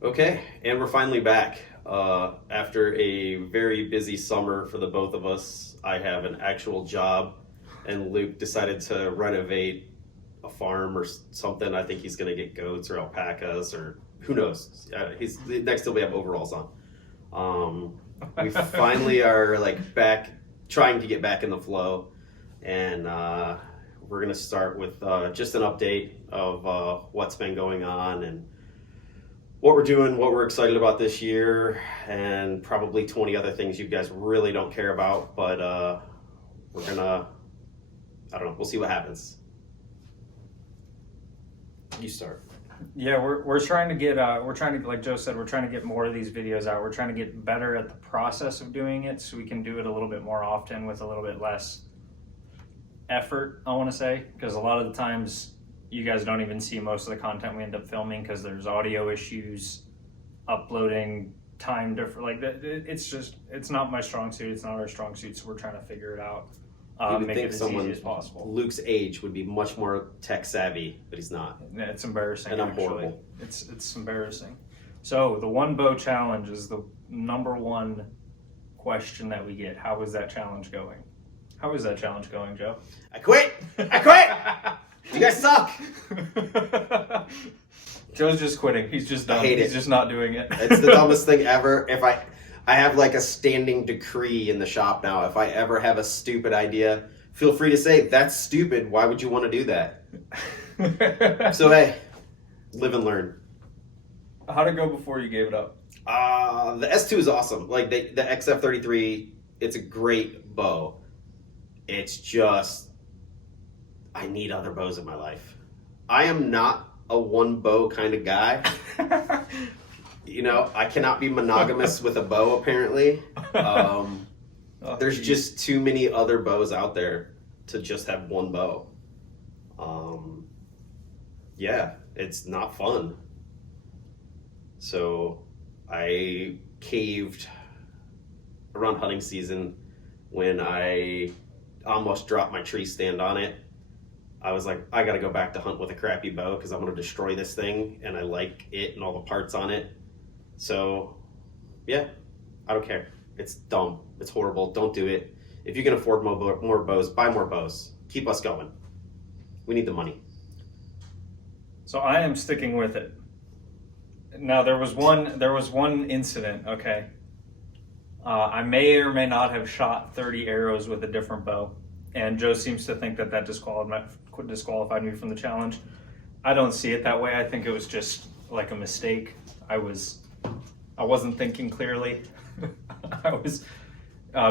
Okay, and we're finally back. After a very busy summer for the both of us, I have an actual job, and Luke decided to renovate a farm or something. I think he's going to get goats or alpacas or who knows. He's next he'll have overalls on. We finally are like back, trying to get back in the flow, and we're going to start with just an update of what's been going on and what we're doing, what we're excited about this year, and probably 20 other things you guys really don't care about, but we're gonna, I don't know, we'll see what happens. You start. Yeah, we're trying to get like Joe said, we're trying to get more of these videos out. We're trying to get better at the process of doing it so we can do it a little bit more often with a little bit less effort, I want to say, because a lot of the times you guys don't even see most of the content we end up filming because there's audio issues, uploading time different. Like it's not my strong suit. It's not our strong suit. So we're trying to figure it out. You would make think it as someone easy as possible. Luke's age would be much more tech savvy, but he's not. It's embarrassing. And I'm actually. horrible. It's embarrassing. So the one bow challenge is the number one question that we get. How is that challenge going? How is that challenge going, Joe? I quit! I quit! You guys suck! Joe's just quitting. He's just done. I hate He's it. just not doing it. It's the dumbest thing ever. If I have like a standing decree in the shop now. If I ever have a stupid idea, feel free to say, that's stupid. Why would you want to do that? So hey, live and learn. How'd it go before you gave it up? The S2 is awesome. Like the XF33, it's a great bow. It's just, I need other bows in my life. I am not a one bow kind of guy. You know, I cannot be monogamous with a bow, apparently. There's just too many other bows out there to just have one bow. Yeah, it's not fun. So I caved around hunting season when I almost dropped my tree stand on it. I was like, I gotta go back to hunt with a crappy bow because I'm gonna destroy this thing, and I like it and all the parts on it. So, yeah, I don't care. It's dumb. It's horrible. Don't do it. If you can afford more bows, buy more bows. Keep us going. We need the money. So I am sticking with it. Now there was one incident. Okay, I may or may not have shot 30 arrows with a different bow, and Joe seems to think that disqualified me from the challenge. I don't see it that way. I think it was just like a mistake. I wasn't thinking clearly. I was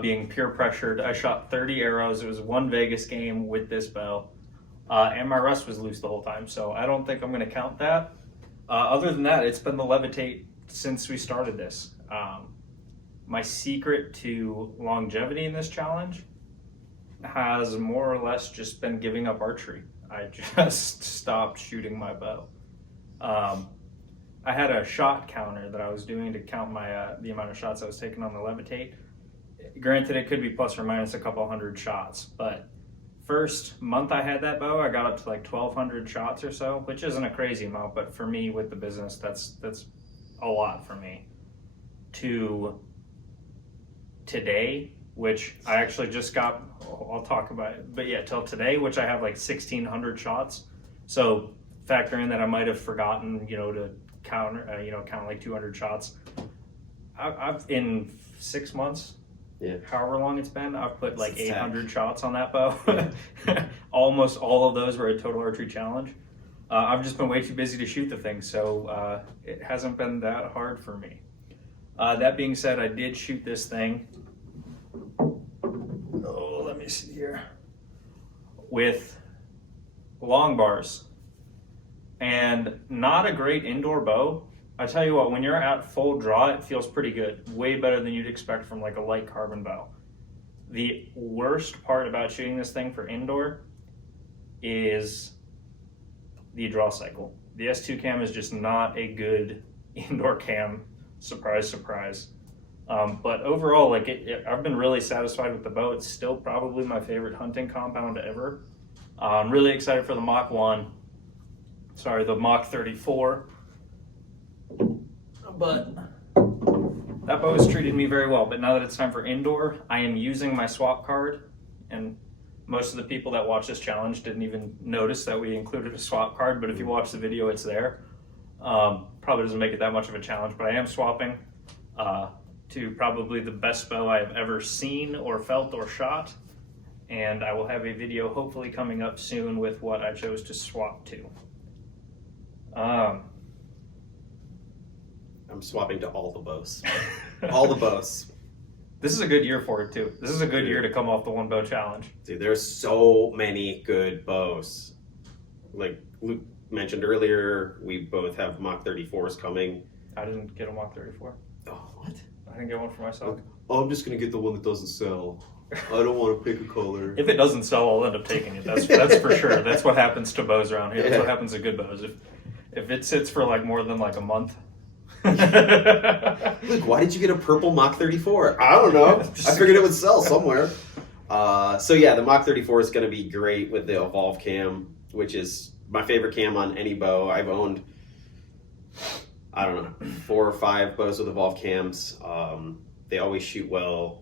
being peer pressured. I shot 30 arrows. It was one Vegas game with this bow, and my rest was loose the whole time. So I don't think I'm going to count that. Other than that, it's been the levitate since we started this. My secret to longevity in this challenge has more or less just been giving up archery. I just stopped shooting my bow. I had a shot counter that I was doing to count my the amount of shots I was taking on the levitate. Granted, it could be plus or minus a couple hundred shots, but first month I had that bow, I got up to like 1,200 shots or so, which isn't a crazy amount, but for me with the business, that's a lot for me. To today, which I actually just got, I'll talk about it, but yeah, till today, which I have like 1,600 shots. So factor in that I might have forgotten, to count like 200 shots. I've in 6 months, Yeah. however long it's been, I've put like It's 800 shots on that bow. Almost all of those were a total archery challenge. I've just been way too busy to shoot the thing, so it hasn't been that hard for me. That being said, I did shoot this thing. Oh, let me see here. With long bars. And not a great indoor bow. I tell you what, when you're at full draw, it feels pretty good. Way better than you'd expect from like a light carbon bow. The worst part about shooting this thing for indoor is the draw cycle. The S2 cam is just not a good indoor cam. Surprise, surprise. But overall, like I've been really satisfied with the bow. It's still probably my favorite hunting compound ever. I'm really excited for the Mach 1. Sorry, the Mach 34. But that bow has treated me very well. But now that it's time for indoor, I am using my swap card, and most of the people that watch this challenge didn't even notice that we included a swap card, but if you watch the video, it's there. Probably doesn't make it that much of a challenge, but I am swapping to probably the best bow I've ever seen or felt or shot. And I will have a video hopefully coming up soon with what I chose to swap to. I'm swapping to all the bows. All the bows. This is a good year for it too. This is a good year to come off the one bow challenge. Dude, there's so many good bows. Like Luke mentioned earlier, we both have Mach 34s coming. I didn't get a Mach 34. Oh, what? I didn't get one for myself. Oh, I'm just gonna get the one that doesn't sell. I don't want to pick a color. If it doesn't sell, I'll end up taking it. That's for sure. That's what happens to bows around here. That's what happens to good bows. If it sits for like more than like a month. Luke, why did you get a purple Mach 34? I don't know. I figured it would sell somewhere. So yeah, the Mach 34 is going to be great with the Evolve cam, which is my favorite cam on any bow. I've owned, I don't know, 4 or 5 bows with Evolve cams. They always shoot well.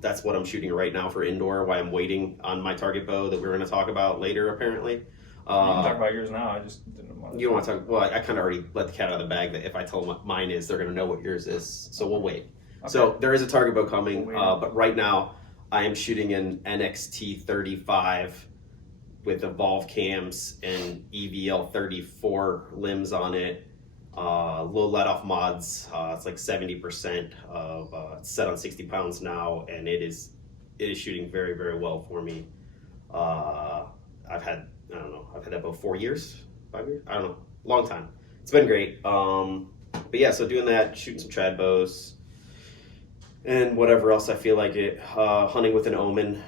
That's what I'm shooting right now for indoor, why I'm waiting on my target bow that we're going to talk about later, apparently. You can talk about yours now. I just didn't want to. You don't want to talk? Well, I kind of already let the cat out of the bag that if I tell them what mine is, they're going to know what yours is. So we'll wait. Okay. So there is a target bow coming, but right now I am shooting an NXT 35 with Evolve cams and EVL 34 limbs on it. Low let-off mods. It's like 70% of. It's set on 60 pounds now, and it is shooting very, very well for me. I've had that bow 4 years, 5 years. I don't know, long time. It's been great. But yeah, so doing that, shooting some trad bows, and whatever else I feel like it. Hunting with an Omen.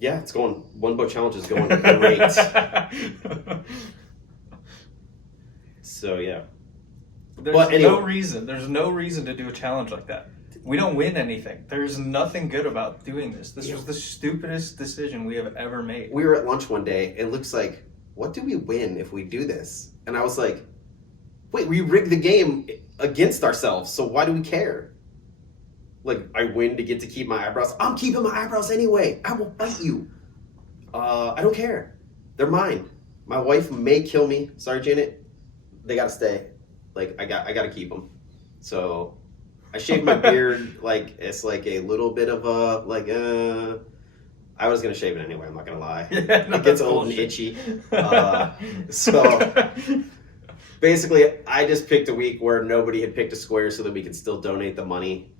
Yeah, it's going. One bow challenge is going great. So yeah. There's no reason to do a challenge like that. We don't win anything. There's nothing good about doing this. This was the stupidest decision we have ever made. We were at lunch one day, and Luke's like, what do we win if we do this? And I was like, wait, we rigged the game against ourselves, so why do we care? Like, I win to get to keep my eyebrows. I'm keeping my eyebrows anyway. I will fight you. I don't care. They're mine. My wife may kill me. Sorry, Janet. They gotta stay. Like, I gotta keep them. So I shaved my beard. Like, it's like a little bit of a I was gonna shave it anyway. I'm not gonna lie. Yeah, no, it gets old bullshit. and itchy. So basically, I just picked a week where nobody had picked a square, so that we could still donate the money.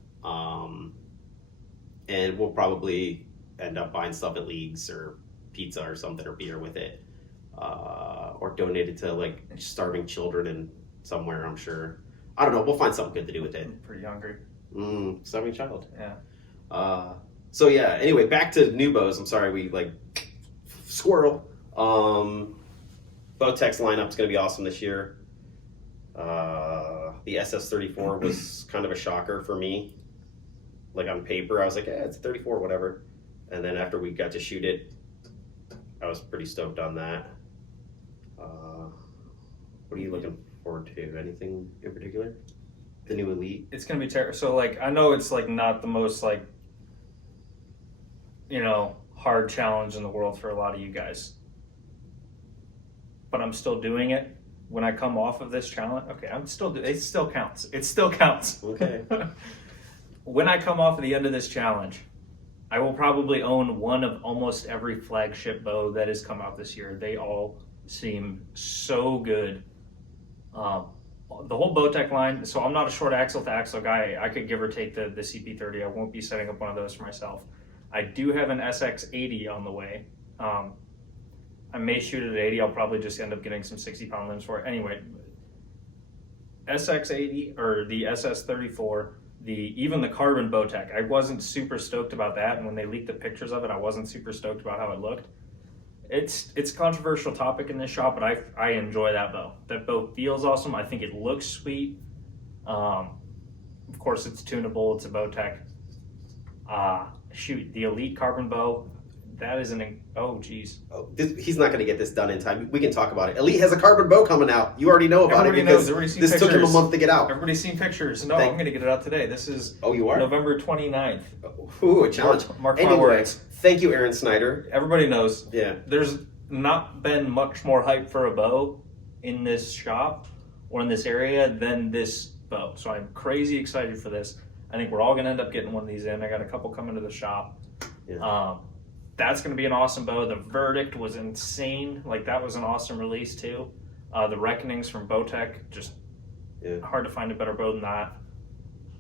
And we'll probably end up buying stuff at leagues or pizza or something or beer with it, or donate it to like starving children in somewhere. I'm sure. I don't know. We'll find something good to do with it. I'm pretty hungry. Starving child. Yeah. So yeah. Anyway, back to new bows. I'm sorry we like squirrel. Bowtech's lineup's gonna be awesome this year. The SS34 was kind of a shocker for me. Like on paper, I was like, it's a 34, whatever. And then after we got to shoot it, I was pretty stoked on that. What are you looking forward to? Anything in particular? The new Elite? It's gonna be terrible. So like, I know it's like not the most like, hard challenge in the world for a lot of you guys, but I'm still doing it. When I come off of this challenge, okay, it still counts. It still counts. Okay. When I come off of the end of this challenge, I will probably own one of almost every flagship bow that has come out this year. They all seem so good. The whole Bowtech line, so I'm not a short axle to axle guy. I could give or take the CP30. I won't be setting up one of those for myself. I do have an SX80 on the way. I may shoot it at 80. I'll probably just end up getting some 60-pound limbs for it. Anyway, SX80 or the SS34, even the carbon Bowtech, I wasn't super stoked about that. And when they leaked the pictures of it, I wasn't super stoked about how it looked. It's a controversial topic in this shop, but I enjoy that bow. That bow feels awesome. I think it looks sweet. Of course, it's tunable. It's a Bowtech. Shoot, the Elite carbon bow, That is oh geez. Oh, he's not going to get this done in time. We can talk about it. Elite has a carbon bow coming out. You already know about Everybody it because knows. Everybody's seen this pictures. took him a month to get out. Everybody's seen pictures. No, I'm going to get it out today. This is you are? November 29th. Ooh, a challenge. Mark my anyway, words. thank you, Aaron Snyder. Everybody knows. Yeah. There's not been much more hype for a bow in this shop or in this area than this bow. So I'm crazy excited for this. I think we're all going to end up getting one of these in. I got a couple coming to the shop. Yeah. That's going to be an awesome bow. The Verdict was insane. Like, that was an awesome release too. The Reckonings from Bowtech, just hard to find a better bow than that.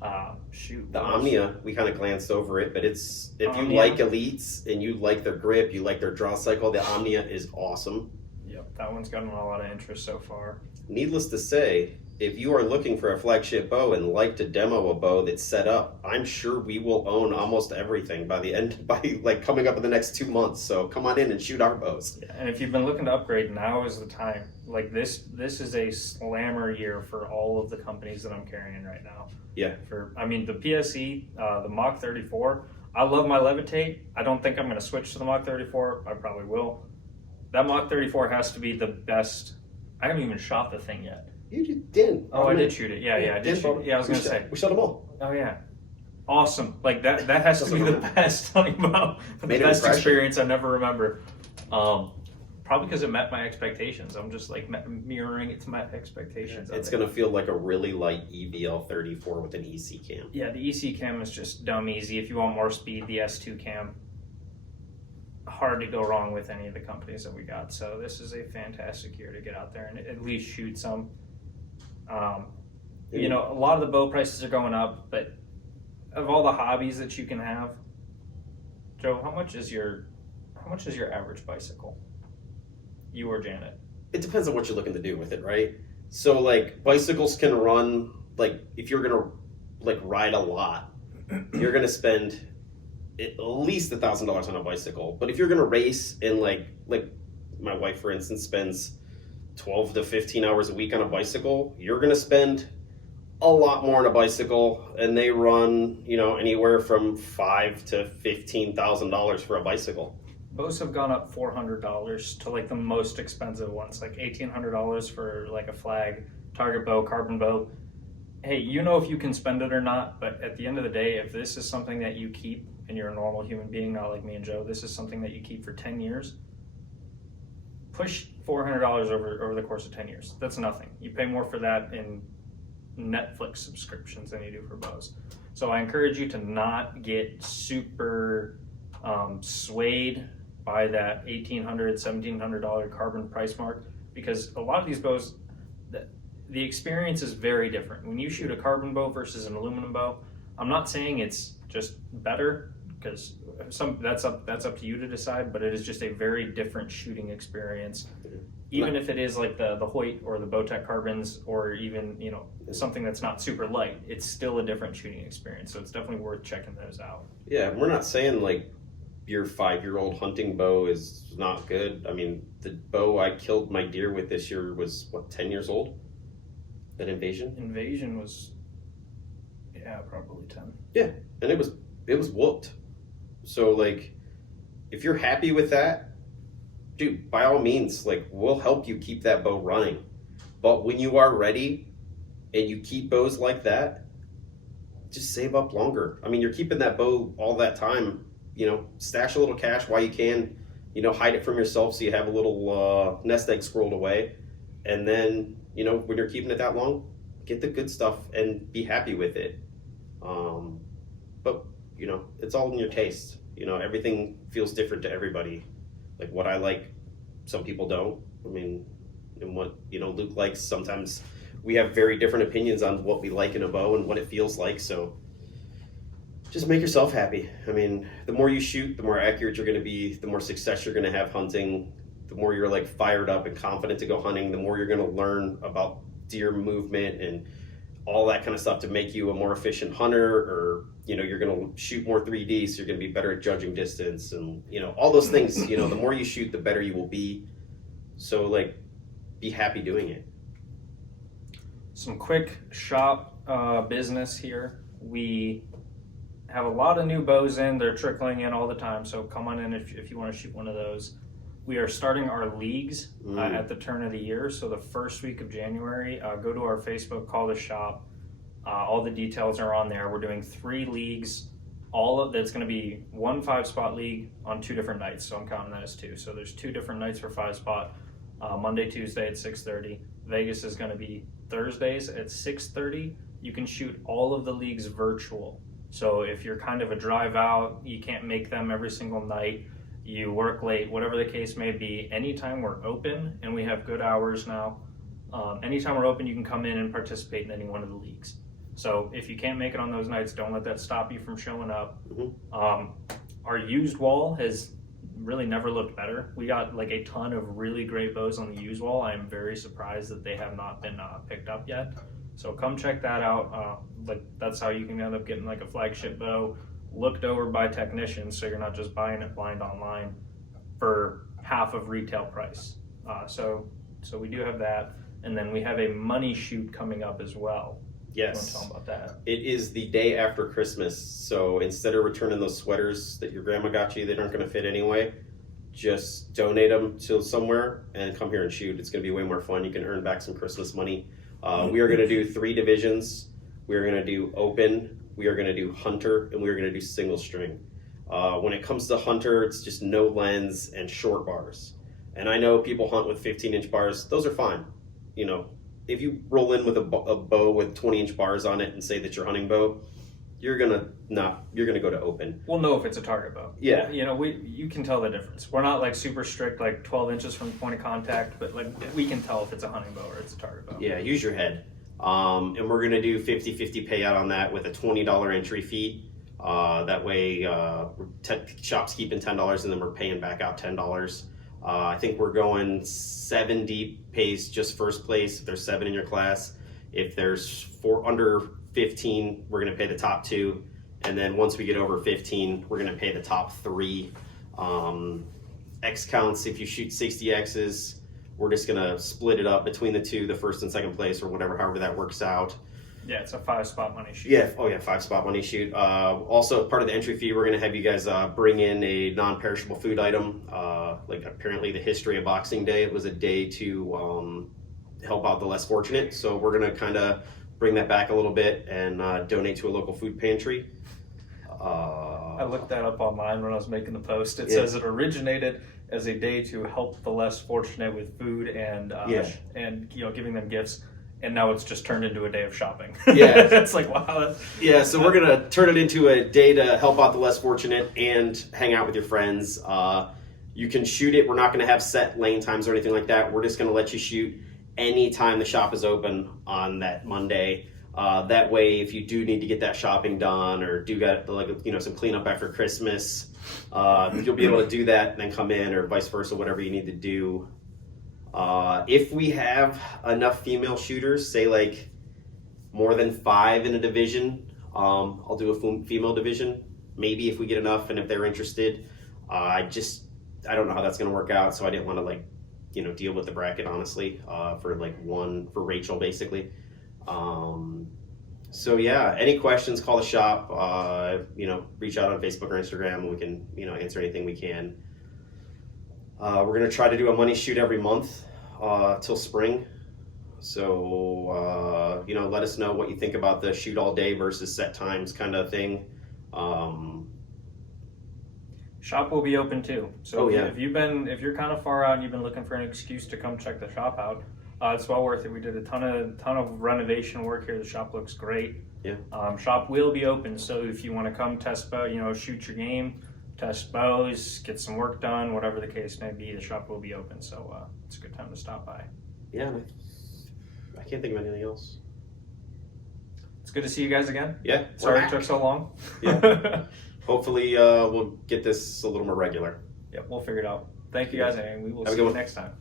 The Omnia, we kind of glanced over it, but if you Omnia. like Elites and you like their grip, you like their draw cycle, the Omnia is awesome. Yep, that one's gotten a lot of interest so far. Needless to say, if you are looking for a flagship bow and like to demo a bow that's set up, I'm sure we will own almost everything by coming up in the next 2 months. So come on in and shoot our bows. Yeah, and if you've been looking to upgrade, now is the time. Like, this is a slammer year for all of the companies that I'm carrying right now. Yeah. The PSE, the Mach 34, I love my Levitate. I don't think I'm going to switch to the Mach 34. I probably will. That Mach 34 has to be the best. I haven't even shot the thing yet. You didn't. Oh, I did shoot it. Yeah, I did shoot it. Yeah, I was going to say. We shot them all. Oh, yeah. Awesome. Like, that has to be the best hunting bow. The best experience I never remember. Probably because it met my expectations. I'm just like mirroring it to my expectations. It's going to feel like a really light EVL 34 with an EC cam. Yeah, the EC cam is just dumb easy. If you want more speed, the S2 cam. Hard to go wrong with any of the companies that we got. So this is a fantastic year to get out there and at least shoot some. A lot of the bow prices are going up, but of all the hobbies that you can have, Joe, how much is your average bicycle? You or Janet? It depends on what you're looking to do with it, right? So like bicycles can run, like if you're gonna like ride a lot, you're gonna spend at least $1,000 on a bicycle. But if you're gonna race and like my wife for instance spends 12 to 15 hours a week on a bicycle, you're gonna spend a lot more on a bicycle, and they run anywhere from $5,000 to $15,000 for a bicycle. Bows have gone up $400 to like the most expensive ones, like $1,800 for like a flag, target bow, carbon bow. Hey, if you can spend it or not, but at the end of the day, if this is something that you keep and you're a normal human being, not like me and Joe, this is something that you keep for 10 years, push $400 over the course of 10 years. That's nothing. You pay more for that in Netflix subscriptions than you do for bows. So I encourage you to not get super swayed by that $1,800, $1,700 carbon price mark, because a lot of these bows, the experience is very different. When you shoot a carbon bow versus an aluminum bow, I'm not saying it's just better, because that's up to you to decide, but it is just a very different shooting experience. Even if it is like the Hoyt or the Bowtech carbons, or even something that's not super light, it's still a different shooting experience. So it's definitely worth checking those out. Yeah, we're not saying like your 5-year-old hunting bow is not good. I mean, the bow I killed my deer with this year was 10 years old? That Invasion? Invasion was, probably 10. Yeah, and it was whooped. So like, if you're happy with that, dude, by all means, like, we'll help you keep that bow running. But when you are ready and you keep bows like that, just save up longer. I mean, you're keeping that bow all that time. Stash a little cash while you can. Hide it from yourself so you have a little nest egg squirreled away. And then, when you're keeping it that long, get the good stuff and be happy with it. But, it's all in your taste. Everything feels different to everybody. Like what I like, some people don't. I mean, and what, Luke likes, sometimes we have very different opinions on what we like in a bow and what it feels like. So just make yourself happy. I mean, the more you shoot, the more accurate you're going to be, the more success you're going to have hunting, the more you're like fired up and confident to go hunting, the more you're going to learn about deer movement and all that kind of stuff to make you a more efficient hunter, or, you're going to shoot more 3D, so you're going to be better at judging distance and, all those things, the more you shoot, the better you will be. So like, be happy doing it. Some quick shop business here. We have a lot of new bows in. They're trickling in all the time, so come on in if you want to shoot one of those. We are starting our leagues at the turn of the year, so the first week of January, go to our Facebook, call the shop. All the details are on there. We're doing 3 leagues. That's going to be 1 5-spot league on 2 different nights, so I'm counting that as 2. So there's 2 different nights for 5-spot. Monday, Tuesday at 6:30. Vegas is going to be Thursdays at 6:30. You can shoot all of the leagues virtual. So if you're kind of a drive out, you can't make them every single night, you work late, whatever the case may be, anytime we're open, and we have good hours now, anytime we're open, you can come in and participate in any one of the leagues. So if you can't make it on those nights, don't let that stop you from showing up. Our used wall has really never looked better. We got like a ton of really great bows on the used wall. I am very surprised that they have not been picked up yet. So come check that out. That's how you can end up getting like a flagship bow looked over by technicians, so you're not just buying it blind online for half of retail price. So we do have that, and then we have a money shoot coming up as well. Yes. You want to tell them about that? It is the day after Christmas, so instead of returning those sweaters that your grandma got you, they aren't going to fit anyway, just donate them to somewhere and come here and shoot. It's going to be way more fun. You can earn back some Christmas money. We are going to do 3 divisions. We are going to do open, we are going to do hunter, and we are going to do single string. When it comes to hunter, it's just no lens and short bars. And I know people hunt with 15-inch bars. Those are fine. You know, if you roll in with a bow with 20-inch bars on it and say that you're hunting bow, you're gonna go to open. We'll know if it's a target bow. Yeah. You know, you can tell the difference. We're not like super strict, like 12 inches from the point of contact, but like we can tell if it's a hunting bow or it's a target bow. Yeah, use your head. And we're gonna do 50-50 payout on that with a $20 entry fee. That way, shop's keeping $10 and then we're paying back out $10. I think we're going 7 deep pays just first place. If there's 7 in your class, if there's 4 under 15, we're gonna pay the top 2, and then once we get over 15, we're gonna pay the top 3. X counts. If you shoot 60 X's, we're just gonna split it up between the 2, the first and second place, or whatever, however that works out. Yeah, it's a 5-spot money shoot. Yeah, 5-spot money shoot. Also, part of the entry fee, we're gonna have you guys bring in a non-perishable food item. Like apparently the history of Boxing Day, it was a day to help out the less fortunate. So we're gonna kind of bring that back a little bit and donate to a local food pantry. I looked that up online when I was making the post. It says it originated as a day to help the less fortunate with food and giving them gifts. And now it's just turned into a day of shopping. Yeah. It's like, wow. So we're going to turn it into a day to help out the less fortunate and hang out with your friends. You can shoot it. We're not going to have set lane times or anything like that. We're just going to let you shoot anytime the shop is open on that Monday. That way, if you do need to get that shopping done or do got some cleanup after Christmas, you'll be able to do that and then come in, or vice versa, whatever you need to do. If we have enough female shooters, say like more than 5 in a division, I'll do a female division. Maybe if we get enough and if they're interested. I don't know how that's going to work out, so I didn't want to deal with the bracket honestly for Rachel basically. So yeah, any questions, call the shop. Reach out on Facebook or Instagram, and we can answer anything we can. We're going to try to do a money shoot every month till spring. So, let us know what you think about the shoot all day versus set times kind of thing. Shop will be open too. So if you're kind of far out and you've been looking for an excuse to come check the shop out, it's well worth it. We did a ton of renovation work here. The shop looks great. Yeah. Shop will be open. So if you want to come test shoot your game, test bows, get some work done, whatever the case may be, the shop will be open. So it's a good time to stop by. Yeah, I can't think of anything else. It's good to see you guys again. Yeah. Sorry it took so long. Yeah. Hopefully we'll get this a little more regular. Yeah, we'll figure it out. Thank you guys, and we will see you next time.